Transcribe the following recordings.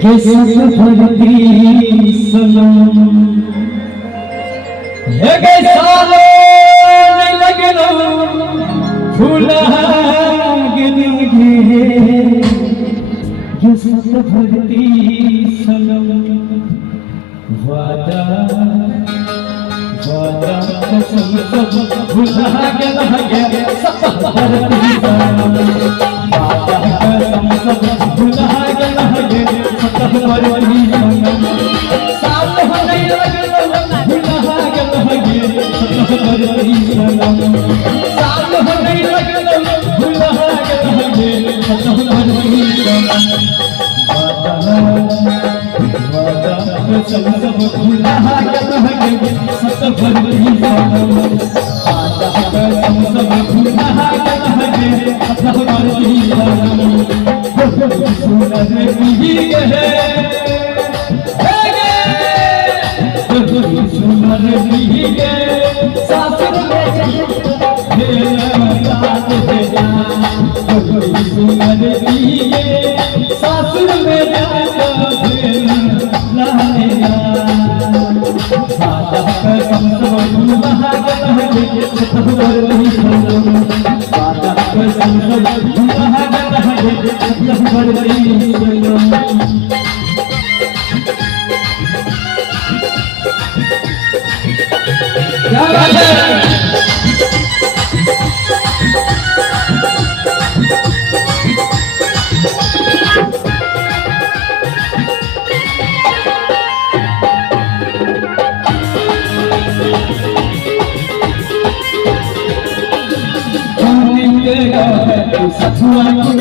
ये सफरती सनम ये सालो नहीं लगलो फूला गिनगे ये सफरती सनम वादा वादा कसम सब भुला गया सफरती सनम वादा कसम सब भुला गया सफरती सनम साथ नहीं लगलो भुला गया सफरती सनम साथ नहीं लगलो भुला गया सफरती सनम सब सब भुला गए सफरती सनम आजा कसम सब भुला गए सफरती सनम सुनर भी है सुनर भी है सासुर में सुनर भी है सासुर में क्या बात है सखुआ में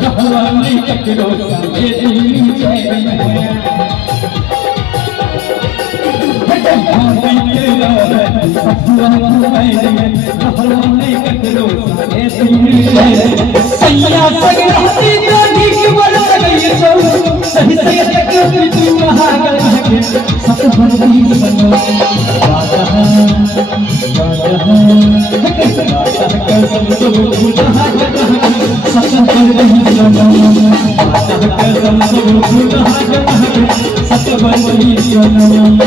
कहवानी ककरो संगे दिल जाए सखुआ में कहवानी ककरो संगे दिल जाए सैया सगराती गाड़ी के बड़ा गई सो सही सही तक तू महागल है सफरती सनम वादा कसम सब भुला गया सफरती सनम कसम सब भुला गया सफरती सनम